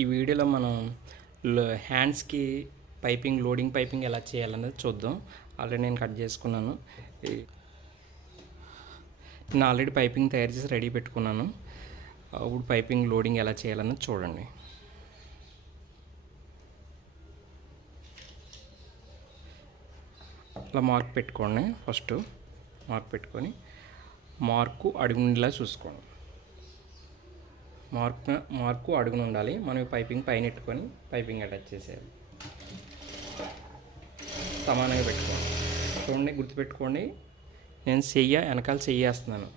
ఈ వీడియోలో మనం హ్యాండ్స్కి పైపింగ్ లోడింగ్ పైపింగ్ ఎలా చేయాలనేది చూద్దాం. ఆల్రెడీ నేను కట్ చేసుకున్నాను. నేను ఆల్రెడీ పైపింగ్ తయారు చేసి రెడీ పెట్టుకున్నాను. ఇప్పుడు పైపింగ్ లోడింగ్ ఎలా చేయాలన్నది చూడండి. అలా మార్క్ పెట్టుకోండి ఫస్ట్. మార్క్ పెట్టుకొని మార్కు అడుగుండేలా చూసుకోండి. మార్క్ మార్కు అడుగున ఉండాలి. మనం పైపింగ్ పైన పెట్టుకొని పైపింగ్ అటాచ్ చేసేయాలి. సమానంగా పెట్టుకోండి చూడండి గుర్తుపెట్టుకోండి. నేను చెయ్య వెనకాల చెయ్యేస్తున్నాను.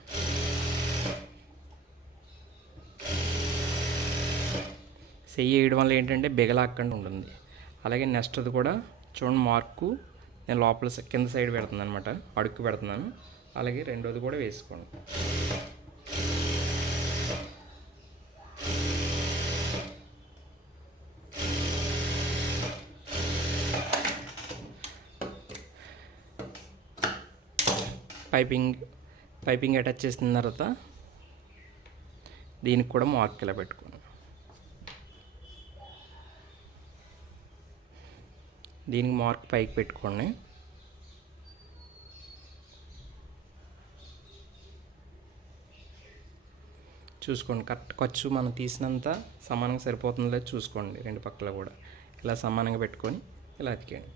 చెయ్యి వేయడం వల్ల ఏంటంటే బిగలాక్కండి ఉంటుంది. అలాగే నెక్స్ట్ అది కూడా చూడండి మార్కు నేను లోపల కింద సైడ్ పెడుతున్నాను అనమాట అడుక్కు పెడుతున్నాను. అలాగే రెండోది కూడా వేసుకోండి. పైపింగ్ పైపింగ్ అటాచ్ చేసిన తర్వాత దీనికి కూడా మార్క్ ఇలా పెట్టుకోండి. దీనికి మార్క్ పైకి పెట్టుకోండి. చూసుకోండి కరెక్ట్ ఖర్చు మనం తీసినంత సమానంగా సరిపోతుందో లేదో చూసుకోండి రెండు పక్కల కూడా. ఇలా సమానంగా పెట్టుకొని ఇలా అతికేయండి.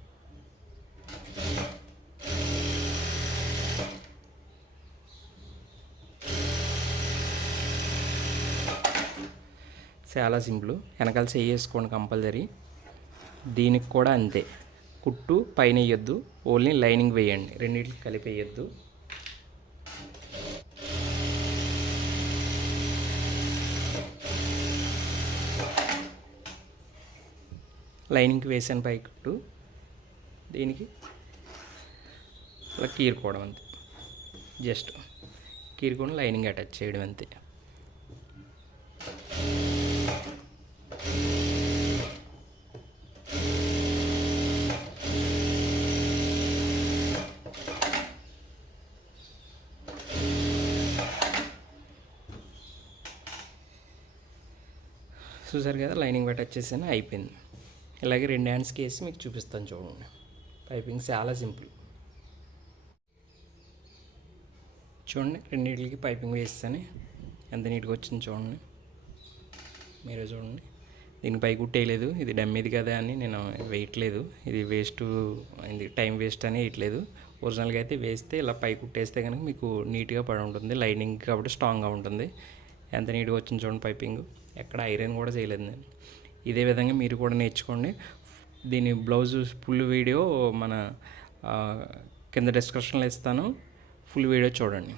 చాలా సింపుల్. వెనకాల వేసుకోండి కంపల్సరీ. దీనికి కూడా అంతే. కుట్టు పైన వేయొద్దు. ఓన్లీ లైనింగ్ వేయండి. రెండింటికి కలిపి వేయొద్దు. లైనింగ్కి వేసాను పై కుట్టు. దీనికి అలా కీరుకోవడం అంతే. జస్ట్ కీరుకొని లైనింగ్ అటాచ్ చేయడం అంతే. చూసారు కదా లైనింగ్ బట్ వచ్చేసాను అయిపోయింది. ఇలాగే రెండు హ్యాండ్స్కి వేసి మీకు చూపిస్తాను చూడండి. పైపింగ్ చాలా సింపుల్. చూడండి రెండింటికి పైపింగ్ వేస్తాను. ఎంత నీట్గా వచ్చింది చూడండి. మీరే చూడండి. దీనికి పై కుట్టేయలేదు. ఇది డమ్మీది కదా అని నేను వేయట్లేదు. ఇది వేస్ట్ ఇది టైం వేస్ట్ అని వేయట్లేదు. ఒరిజినల్గా అయితే వేస్తే ఇలా పై కుట్టేస్తే కనుక మీకు నీట్గా పడి ఉంటుంది. లైనింగ్ కాబట్టి స్ట్రాంగ్గా ఉంటుంది. ఎంత నీట్గా వచ్చింది చూడండి పైపింగ్ ఎక్కడ ఐరన్ కూడా చేయలేదు నేను. ఇదే విధంగా మీరు కూడా నేర్చుకోండి. దీని బ్లౌజ్ ఫుల్ వీడియో మన కింద డిస్క్రిప్షన్లో ఇస్తాను. ఫుల్ వీడియో చూడండి.